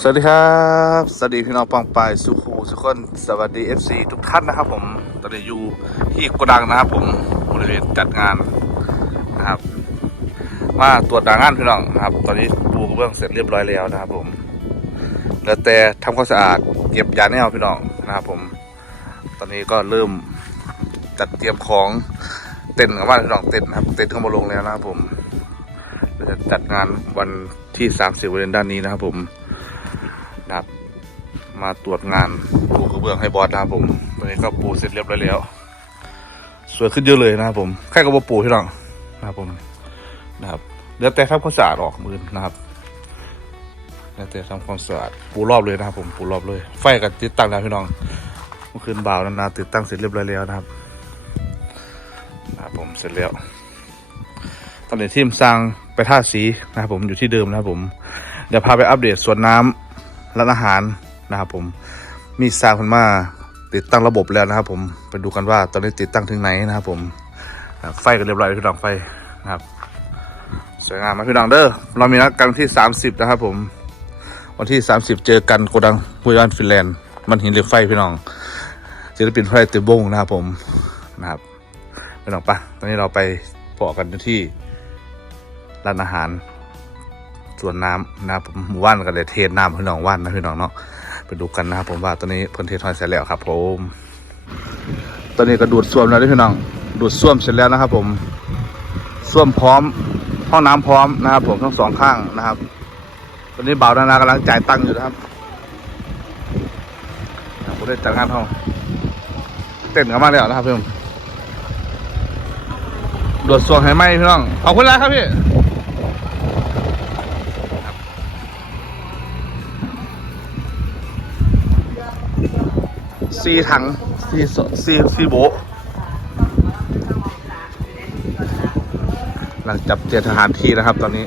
สวัสดีครับ สวัสดีพี่น้องปองปายสุขูสุขคนสวัสดี FC ทุกท่านนะครับ ผมตอนนี้อยู่ที่โกดังนะครับผมบริเวณจัดงานนะครับมาตรวจดางานพี่น้องนะครับ ตอนนี้ปูกระเบื้องเสร็จเรียบร้อยแล้วนะครับ ผมเหลือแต่ทำความสะอาดเก็บยาแนวพี่น้องนะครับ ผม ตอนนี้ก็เริ่มจัดเตรียมของเต็นท์กับบ้านพี่น้องเต็นท์นะครับเต็นท์เข้ามาลงแล้วนะครับ ผมเราจะจัดงานวันที่ 30บริเวณด้านนี้นะครับ ผม มาตรวจงานปูกระเบื้องให้บอสนะครับผมตอนนี้ก็ปูเสร็จเรียบร้อยแล้ว สวยขึ้นเยอะเลยนะครับผมแค่กระบอกปูที่หลังนะครับผมนะครับเหลือแต่ทำความสะอาดออกมือนะครับเหลือแต่ทำความสะอาดปูรอบเลยนะครับ ผมปูรอบเลย ไฟกับติดตั้งแล้วพี่น้องเมื่อคืนบ่าวนานาติดตั้งเสร็จเรียบร้อยแล้วนะครับนะครับผมเสร็จแล้วตอนนี้ทีมสร้างไปท่าสีนะครับผมอยู่ที่เดิมนะครับผมเดี๋ยวพาไปอัปเดตสวนน้ำร้านอาหาร นะครับผมมีสร้างคนมาติดตั้งระบบแล้วนะครับ ผมไปดูกันว่าตอนนี้ติดตั้งถึงไหนนะครับ ผมไฟก็เรียบร้อยพี่น้องไฟนะครับสวยงามไหมพี่น้องเด้อเรามีนัดกันที่ 30 นะครับ ผม วันที่ 30 เจอกันโกดังพุยานฟินแลนด์มันหินเหล็กไฟพี่น้องศิลปินไฟเตบงนะครับผมนะครับพี่น้องปะตอนนี้เราไปพอกันที่ร้านอาหารสวนน้ำนะครับผมหมู่บ้านกันเลยเทน้ำพี่น้องว่านนะพี่น้องเนาะ ไปดูกันนะครับผมว่าตอนนี้เพิ่นเททอยเสร็จแล้วครับ ผม ตอนนี้ก็ดูดซ่วมแล้วพี่น้อง ดูดซ่วมเสร็จแล้วนะครับ ผมซ่วมพร้อม ห้องน้ำพร้อมนะครับ ผมทั้งสองข้างนะครับ ตอนนี้บ่าวดานากำลังจ่ายตังค์อยู่นะครับผมได้จัดงานห้องเต้นกันมากเลยนะครับพี่ดูดซ่วมให้ไหมพี่น้องขอบคุณแล้วครับพี่ ซีถังซีสซีซีโบะหลังจับเจอทหารที่นะครับตอนนี้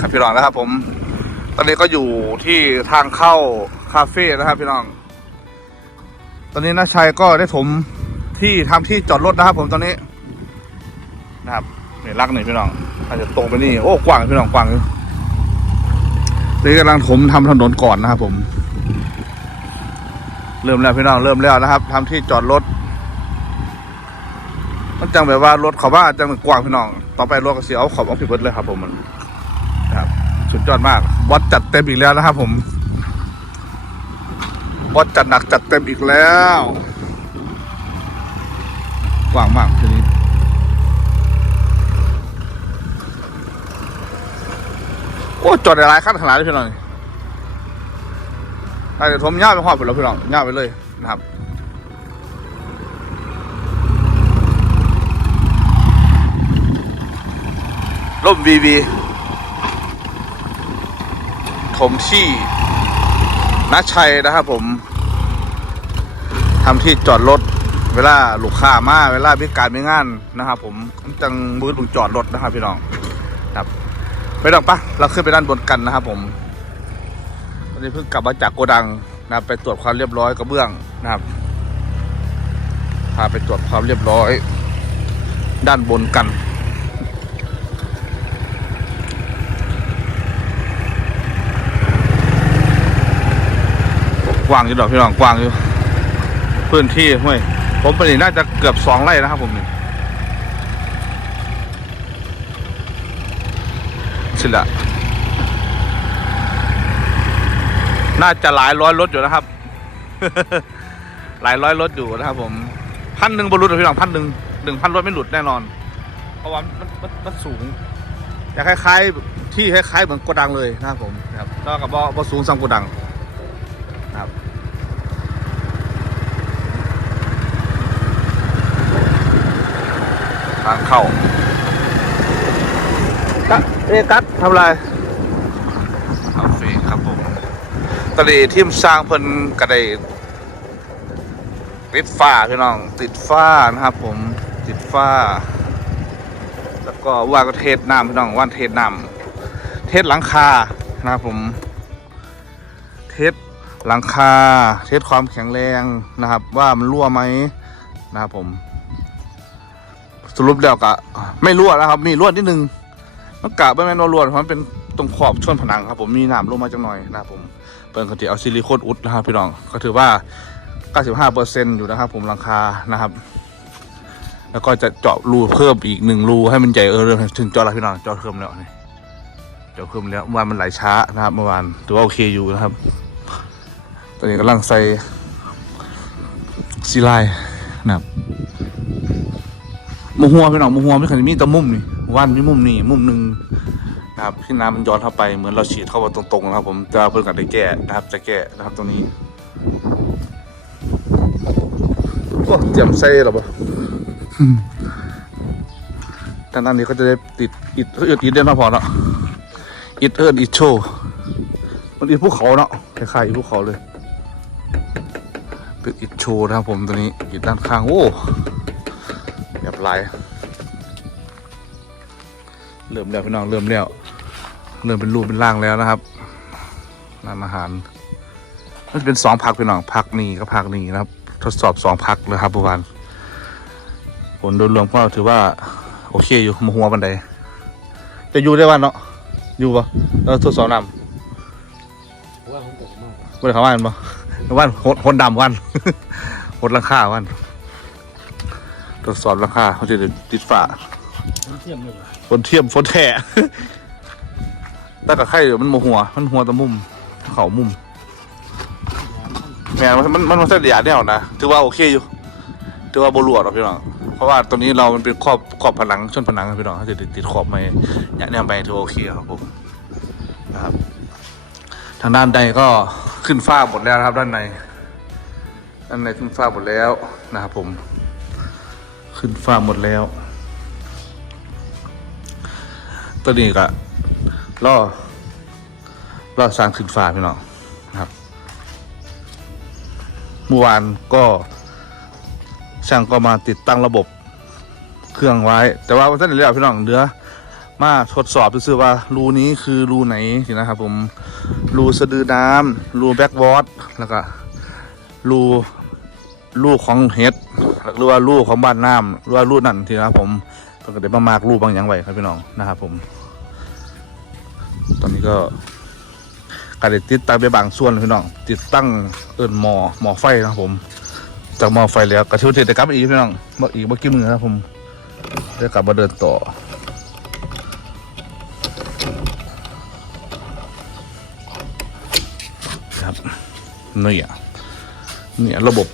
ครับพี่น้องนะครับผม ตอนนี้ก็อยู่ที่ทางเข้าคาเฟ่นะครับพี่น้อง ตอนนี้น้าชัยก็ได้ถมที่ทำที่จอดรถนะครับ ผมตอนนี้ นะครับเนี่ยลักหน่อยพี่น้องอาจจะตรงไปนี่โอ้กว้างพี่น้องกว้างอยู่ นี่กำลังถมทำถนนก่อนนะครับผม เริ่มแล้วพี่น้องเริ่มแล้วนะครับทำที่จอดรถมันจังแบบว่ารถเขาว่าจังกว้างพี่น้อง ต่อไปรถก็เสียเอาขอบเอาผิดเบิดเลยครับ ผมมันครับสุดยอดมากบอสจัดเต็มอีกแล้วนะครับผมบอสจัดหนักจัดเต็มอีกแล้วกว้างมากทีนี้ โอ้จอดได้หลายขั้นขนาดนี้พี่น้องนี่ถ้าจะทมย่าไปหอบไปแล้วพี่น้องย่าไปเลยนะครับร่มวีวีถมที่นัชัยนะครับผมทำที่จอดรถเวลาลูกค้ามาเวลาพิการไม่งานนะครับ ผมจังมือบุจอดรถนะครับพี่น้องครับ ไปดอกปะเราขึ้นไปด้านบนกันนะครับผมวันนี้เพิ่งกลับมาจากโกดังนะไปตรวจความเรียบร้อยกระเบื้องนะครับพาไปตรวจความเรียบร้อย ด้านบนกันกว้างอยู่ดอกพี่น้องกว้างอยู่ พื้นที่ห้วยผมไปนี่น่าจะเกือบสองไร่นะครับผมนี่ สิละน่าจะหลายร้อยรถอยู่นะครับ หลายร้อยรถอยู่นะครับ ผมพันหนึ่งบรรลุพี่น้องพันหนึ่งหนึ่งพันรถไม่หลุดแน่นอน เพราะว่ามันมันมันสูงอยากคล้ายๆ ที่คล้ายๆเหมือนโกดังเลยนะครับผมนะครับแล้วกับบอบสูงสังโกดังครับทางเข้า เอกัดทำไรคาเฟ่ครับผมตอนนี้ทีมสร้างเพิ่นก็ได้ติดฝ้าพี่น้อง ติดฝ้านะครับ ผมติดฝ้า แล้วก็ว่าก็เทศน้ำพี่น้องว่านเทศน้ำเทศหลังคานะครับผม เทศหลังคา เทศความแข็งแรงนะครับ ว่ามันรั่วไหมนะครับผม สรุปแล้วกะไม่รั่วนะครับมีรั่วนิดนึง มันกะไม่แม่นว่ารั่วเพราะมันเป็นตรงขอบชนผนังครับ ผมมีน้ำลงมาจังหน่อยนะครับผมเปิดกติเอาซิลิโคนอุดนะครับพี่น้องก็ถือว่า 95%อยู่นะครับ ผมหลังคานะครับ แล้วก็จะเจาะรูเพิ่มอีกหนึ่งรูให้มันใหญ่เออเริ่มถึงเจาะแล้วพี่น้องเจาะเพิ่มแล้วนี่เจาะเพิ่มแล้วเมื่อวานมันไหลช้านะครับเมื่อวานถือว่าโอเคอยู่นะครับ ตอนนี้กำลังใส่ซีไลน์นะครับมุหัวพี่น้องมุหัวไม่เคยมีตะมุ่มนี่ วันมีมุมนี่มุมหนึ่งนะครับที่น้ำมันย้อนเข้าไปเหมือนเราฉีดเข้าไปตรงๆนะครับ ผมจะเพิ่งกันได้แก้นะครับ จะแก้นะครับตรงนี้โอ้เตรียมใส่หรอปะทางด้านนี้ก็จะได้ติดอิดเอิดอิดเด่นมาพอเนาะอิดเอิดอิดโชว์มันอิดภูเขาเนาะคล้ายๆอิดภูเขาเลยเป็นอิดโชว์นะครับผมตัวนี้อิดด้านข้างโอ้แบบลาย เริ่มแล้วพี่น้องเริ่มแล้วเริ่มเป็นรูปเป็นร่างแล้วนะครับร้านอาหารมันจะเป็นสองพักพี่น้องพักนี้ก็พักนี้นะครับ ทดสอบสองพักเลยครับเมื่อวานผลโดยรวมก็ถือว่า โอเคอยู่มาหัวบันไดจะอยู่ได้วันเนาะอยู่ปะแล้วทดสอบนำว่าผมตกมากวันเขาว่ากันปะวันหดหดดำวันหดหลังคาวัน ทดสอบหลังคาเขาจะติดฝา ผมเทียมเลยฝนเทียมฝนแถ่แต่กับไข่เดี๋ยวมันโมหัว มันหัวตะมุม เขามุมแม่มันมันมันมันเส้นยาดแนวนะถือว่าโอเคอยู่ถือว่าบรัวหรอพี่น้องเพราะว่าตัวนี้เรามันเป็นขอบขอบผนังชนผนังพี่น้องเขาจะติดติดขอบมาอย่าแนวไปถือโอเคครับผมนะครับทางด้านใดก็ขึ้นฝ้าหมดแล้วครับ ด้านในด้านในขึ้นฝ้าหมดแล้วนะครับผม ขึ้นฝ้าหมดแล้ว ตัวนี้ก็ล่อล่อสร้างขึ้นฟ้าพี่น้องนะครับเมื่อวานก็ช่างก็มาติดตั้งระบบเครื่องไว้ แต่ว่าวันนี้เรียกพี่น้องเดือมาทดสอบซื่อว่ารูนี้คือรูไหนนะครับ ผมรูสะดือน้ำรูแบ็กวอตแล้วก็รูรูของเฮดหรือว่ารูของบ้านน้ำหรือว่ารูนั่นทีนะครั บผมปกติมามากรูปบางอย่างไว้ครับพี่น้องนะครับผม ตอนนี้ก็การได้ติดตั้งไปบางส่วนพี่น้อง ติดตั้งเอินหมอหมอไฟนะครับผม จากหมอไฟแล้วกระชิวเทศกลับมอีกพี่น้องมาอีกเมื่อกี้มือนะครับผมได้กลับมาเดินต่อครับนี่อะเนี่ยระบบ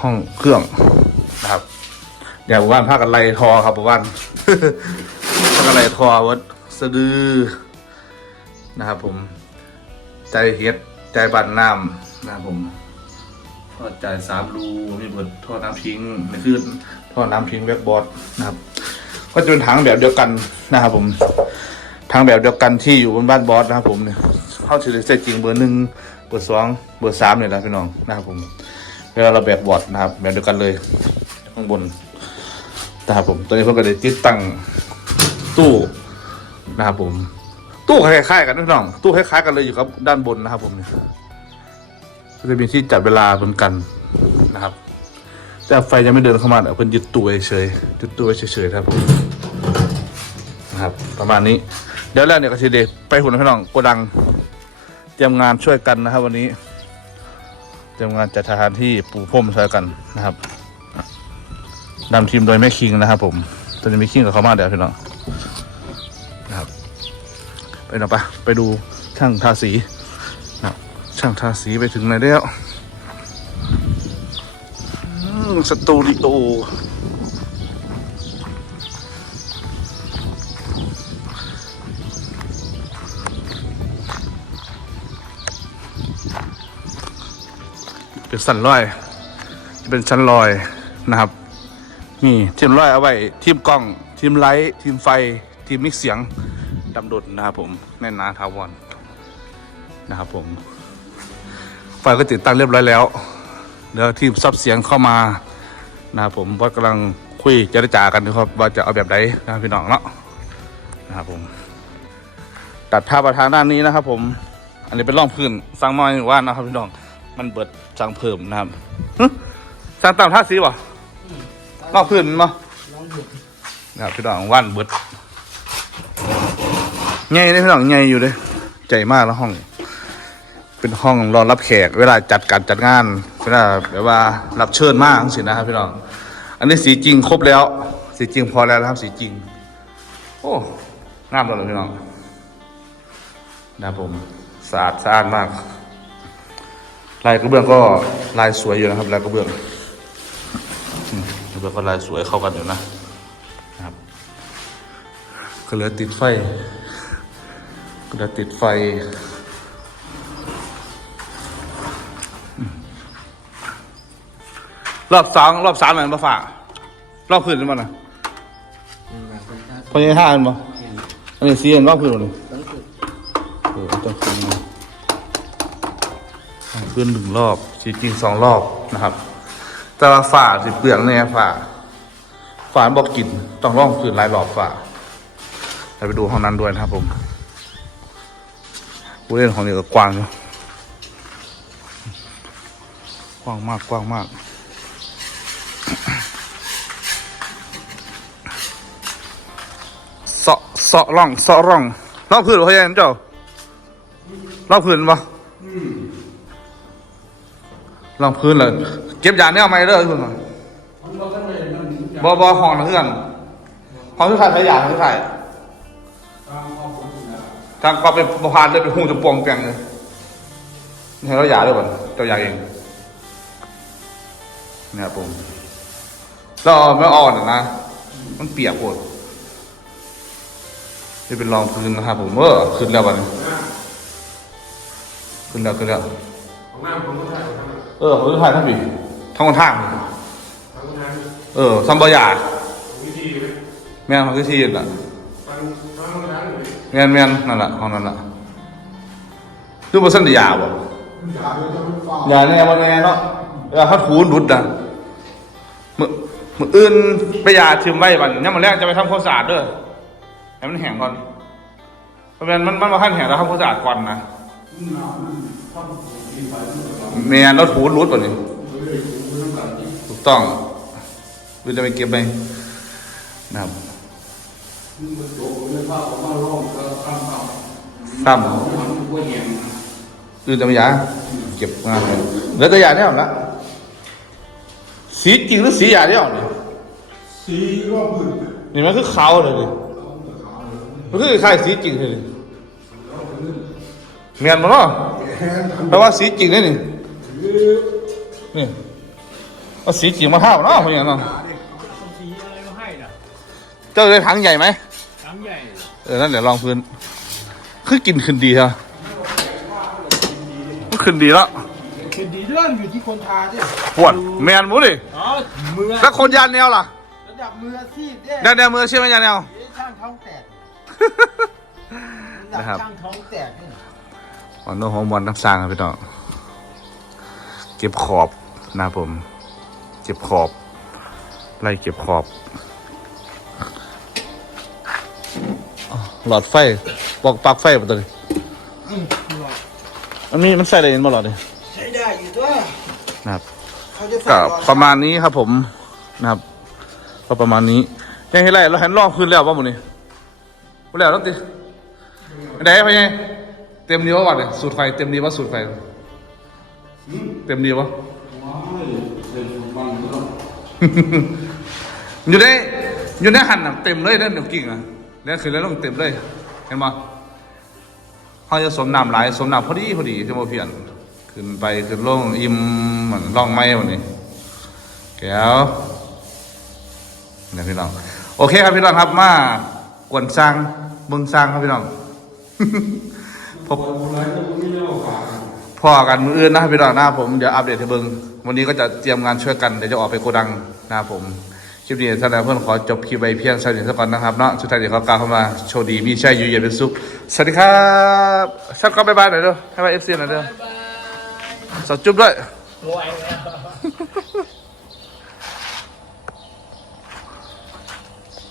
ห้องเครื่อง อย่าบอกว่าภาคอะไรทอครับบอกว่าภาคอะไรทอวัดสะดือนะครับผม ใจเฮ็ดใจบันน้ำนะครับผมทอดใจสามรูมีเบิดท่อน้ำทิ้งนี่คือท่อน้ำทิ้งเว็บบอร์ดนะครับ ก็จะเป็นถังแบบเดียวกันนะครับผมถังแบบเดียวกันที่อยู่บนบ้านบอสนะครับผมเนี่ยเข้าถือใส่จริงเบอร์หนึ่งเบอร์สองเบอร์สามเนี่ยนะพี่น้องนะครับผมเวลาเราแบบบอร์ดนะครับแบบเดียวกันเลยข้างบน นะครับผมตอนนี้เพิ่งก็ได้ติดตั้งตู้นะครับผม ตู้คล้ายๆกันนะพี่น้อง ตู้คล้ายๆกันเลยอยู่ครับ ด้านบนนะครับ ผมเนี่ยก็จะมีที่จัดเวลาเหมือนกันนะครับ แต่ไฟยังไม่เดินเข้ามาเดี๋ยวเพิ่นยึดตู้เฉยๆยึดตู้ไว้เฉยๆครับผมนะครับ ประมาณนี้เดี๋ยวแล้วเนี่ยก็ทีเดไปหุ่นพี่น้องโกดังเตรียมงานช่วยกันนะครับ วันนี้เตรียมงานจัดสถานที่ปูพรมช่วยกันนะครับ นำทีมโดยแม่คิงนะครับ ผม ตอนนี้แม่คิงกับเขามาเดี๋ยวพี่น้องนะครับไปหน่อยปะไปดูช่างทาสีนะช่างทาสีไปถึงไหนแล้วสตูดิโอเป็นสันลอย เป็นชั้นลอยนะครับ นี่ทีมร้อยเอาไว้ทีมกล้อง ทีมไลท์ทีมไฟ ทีมมิกเสียงดำดดนะครับผมแน่นนาทาวอนนะครับผม ไฟก็ติดตั้งเรียบร้อยแล้ว เดี๋ยวทีมซับเสียงเข้ามานะครับผมว่ากำลังคุยเจรจากันนะครับว่าจะเอาแบบไหนนะพี่น้องเนาะนะครับผมตัดภาพมาทางด้านนี้นะครับ ผม อันนี้เป็นร่องพื้นสร้างน้อยว่านะครับพี่น้อง มันเบิดสร้างเพิ่มนะครับสร้างตามท่าสีบ่ นอกพื้นมั้ยรนะครับพี่น้องว่านเบิดใหญ่เลยพี่น้องใหญ่อยู่เลยใจมากแล้วห้อง เป็นห้องรองรับแขก เวลาจัดการจัดงานเวลาแบบว่ารับเชิญมากสินะครับพี่น้อง อันนี้สีจริงครบแล้ว สีจริงพอแล้วนะครับสีจริง โอ้งามเลยพี่น้องนะผมสะอาดสะอาดมากลายกระเบื้องก็ลายสวยอยู่นะครับลายกระเบื้อง อืมกระเบื้องก็ลายสวยเข้ากันอยู่นะนะครับก็เหลือติดไฟก็เหลือติดไฟอืมรอบสองรอบสามเหมือนปะฝ่ารอบพื้นหรือเปล่านะพอยังห้าอันปะอันนี้สีอันรอบพื้นหรือเออต้องพื้นมาพื้นหนึ่งรอบสีจริงสองรอบนะครับ แต่ว่าฝาสิเปลืองเนี่ยฝาฝาบอกกลิ่นต้องร่องพื้นหลายรอบฝาเราไปดูห้องนั้นด้วยนะครับผมผู้เล่นของนี้ก็กว้างอยู่กว้างมากกว้างมากเสาะเสาะร่องเสาะร่องร่องพื้นเขายังเจ้าร่องพื้นปะลองพื้นเลย ก็บยาแนวไม่เด้อคุณบอบอห้องนะเพื่อนห้องที่ใครใช้ยาที่ใครทางก็เป็นประพานเลยเป็นหูจะปวงแปลงเลยนี่ให้เรายาด้วยก่อนเจ้ายาเองเนี่ยครับผมเราเอาไม่อ่อนอะนะมันเปียกปวดนี่เป็นรองพื้นนะครับผมเออขึ้นแล้วบัดนขึ้นแล้วขึ้นแล้วของน้ำผมก็ถ่ายของน้ำเออผมจะถ่ายท่านบี ท่องทางทั้งน้เออซัมบอยาำวิธีไหมแม่นของที่ทีน่ะทั้งทั้งน้ำเลยแม่นแม่นนั่นแหละของนั่นแหละคือบ่สันได้ยาบ่ยาเนี่ยมันแน่เนาะเวลาเขาถูรุดน่ะมื้อมื้ออื่นไปยาทิมไว้บัดยามมื้อแรกจะไปทำความสะอาดเด้อให้มันแห้งก่อนเพราะฉะนั้นมันมันบ่ทันแห้งแล้วทำความสะอาดก่อนนะแม่นแล้วถูรุดบ่นี่ถูก ต้องคือจะไปเก็บไปนะครับซ้ำคือจะไม่ยาเก็บงานเลยแล้วแต่ยาเนี่ยละสีจริงหรือสียาเนี่ยนี่สีรอบพื้นนี่มันคือขาวเลยนี่มันคือคล้ายสีจริงเลยเมียนมาเนาะแปลว่าสีจริงเลยนี่นี่ เอาสีจริงมาห้าวเนาะเพราะอย่างนั้นเนาะสีอะไรมาให้น่ะเจ้าได้ถังใหญ่ไหมทั้งใหญ่เออนั่นเดี๋ยวลองพื้นคือกินขึ้นดีครับมันขึ้นดีแล้วคือดีเรื่องอยู่ที่คนทาเนี่ยปวดแมนมุ้ดิอ๋อมือแล้วคนยานแนวล่ะระดับมืออาชีพเนี่ยยานแนวมือเชื่อไหมยานแนวช่างท้องแตกระดับนะครับช่างท้องแตกเนี่ยวันโน้ของบอลนักสร้างครับพี่น้องเก็บขอบนะครับผม เก็บขอบ ไล่เก็บขอบอ้าวหลอดไฟบอกปลั๊กไฟมาตัวนี้อืมหลอดอันนี้มันใส่อะไรเห็นบ่หลอดเนี่ยใช้ได้อยู่ตัวนะครับเขาจะใส่ก็หลอดประมาณนี้ครับผมนะครับ ก็ประมาณนี้ยังเห็นไรเราเห็นรอบพื้นแล้วป่ะหมดนี่บ่แล้วต้องติไหนไปไงเต็มดีวะวัดเนี่ยสูตรไฟเต็มดีวะสูตรไฟเต็มดีวะ อยู่ในอยู่ในหันน่ะเต็มเลยนั่นเดี๋ยวกิ่งอะแล้วคือแล้วต้องเต็มเลยเห็นมั้เขาจะสมน้ำหลายสมน้ำพอดีพอดีจะมเพียนขึ้นไปขึ้นลงอิ่มเหมือนล่องไม้วันนี้แก้วเนี่ยพี่น้องโอเคครับพี่น้องครับมากวนสร้างเบิ่งสร้างครับพี่น้องพบพอกันมืออื่นนะครับพี่น้องนะผมเดี๋ยวอัปเดตให้เบิ่ง วันนี้ก็จะเตรียมงานช่วยกันเดี๋ยวจะออกไปโกดังนะครับผมคลิปนี้ท่านนายเพื่อนขอจบคลิปไปเพียงเท่านี้ซะก่อนนะครับเนาะสุดท้ายเดี๋ยวเขากล่าวเข้ามาโชคดีมีชัยอยู่เย็นเป็นสุขสวัสดีครับชักก็บายบายหน่อยเด้อให้บายเอฟซีหน่อยเด้อสอดจุ๊บด้วยโวยแล้ว